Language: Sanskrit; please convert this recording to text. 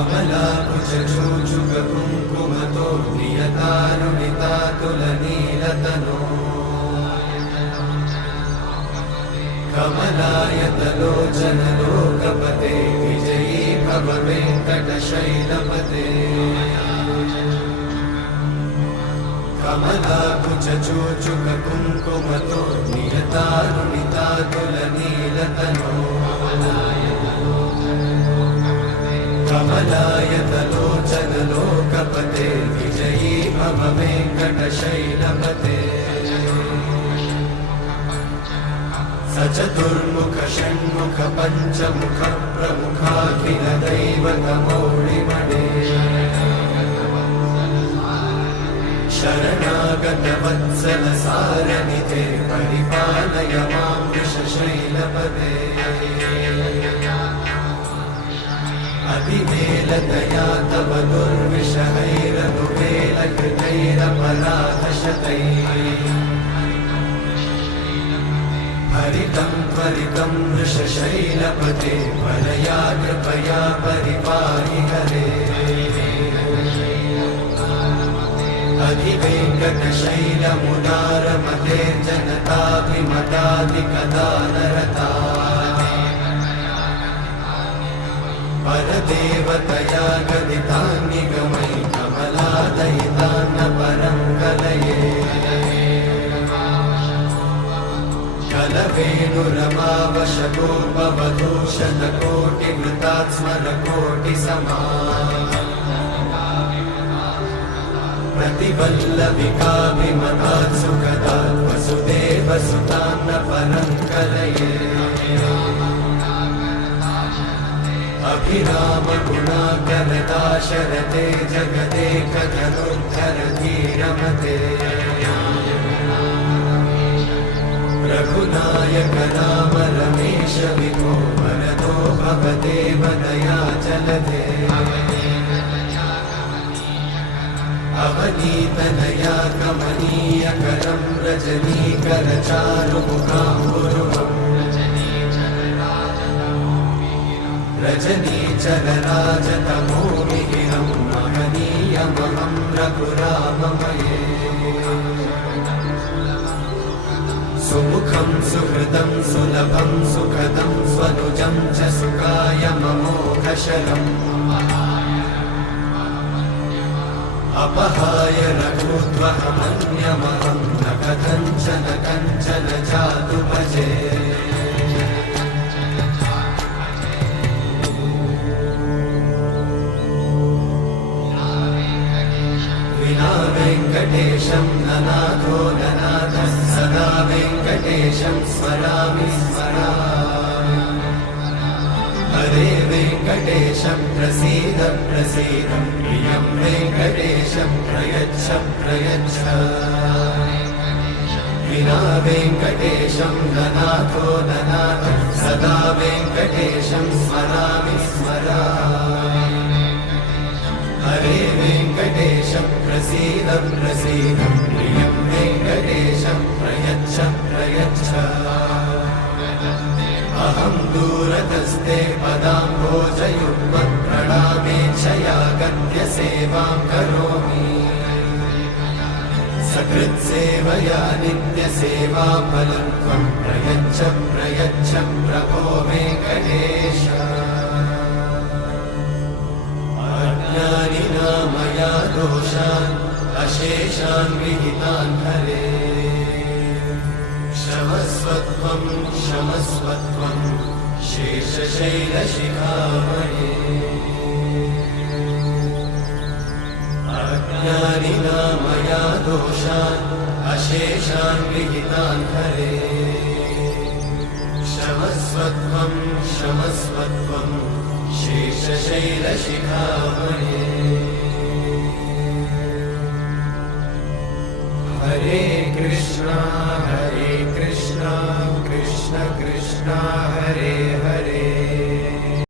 कमलाकुचूचुककुङ्कुमतो नियतानुनितातुलनीलतनो कमलायतलोचनलोकपते विजयी भव वेङ्कटशैलपते कमलाकुचूचुककुङ्कुमतो नियतानुनितातुलनीलतनो कमलायतलोचनलोकपते विजयी भव वेङ्कटशैलपते सचतुर्मुख षण्मुख पञ्चमुख प्रमुखाखिल दैवतमौलिमणे शरणागत वत्सल सारनिधे परिपालय मां वृषशैलपते अतिवेलतया तव दुर्विषहैरनुवेलकृतैरपराधशतैः हरितं त्वरितं वृषशैलपते वरया कृपया परिपाहि हरे अधिवेङ्कटशैलमुदारमते जनताभिमताधिकदानरता परदेवतया गदितान्निगमै कमलादयितान्न परं कलये कलवेणुरमावशतोपवधूशतकोटिवृतात् स्मरकोटिसमा प्रतिवल्लविकाभिमतात् सुखदात् वसुदेवसुतान्न परं कलये अभिरामगुणाकरदाशरथे जगदेकधनुर्धरधीरमते रघुनायक राम रमेश विभो वरदो भवदेव दयाचलधे अवनीतनया कमनीयकरं रजनीकरचारुमुखाम्बुरुहम् रजनीचरराजतमोमिहिरं महनीयमहं रघुराममये सुमुखं सुहृदं सुलभं सुखदं स्वनुजं च सुखायममोघशरम् अपहाय रघुत्वहमन्यमहं न कथञ्चन कञ्चन जातु भजे विना वेङ्कटेशं ननाथो ननाथः सदा वेङ्कटेशं स्मरामि स्मरामि हरे वेङ्कटेश प्रसीद प्रसीद प्रियं वेङ्कटेशं प्रयच्छ प्रयच्छ विना वेङ्कटेशं ननाथो ननाथः सदा वेङ्कटेशं स्मरामि स्मरामि हरे वेङ्कटेश प्रसीद प्रसीद प्रियं वेङ्कटेशं प्रयच्छ प्रयच्छ अहं दूरतस्ते पदाम्भोजयुग्मप्रणामेच्छया गद्य सेवां करोमि सकृत्सेवया नित्यसेवाफलं त्वं प्रयच्छ प्रयच्छ प्रभो वेङ्कटेश अज्ञानिना मया दोषान् अशेषान् विहितान् हरे क्षमस्वत्वं क्षमस्वत्वं शेषशैलशिखामणे अज्ञानिना मया दोषान् अशेषान् विहितान् हरे क्षमस्वत्वं क्षमस्वत्वं शेषशैलशिखामणे हरे कृष्णा कृष्ण कृष्ण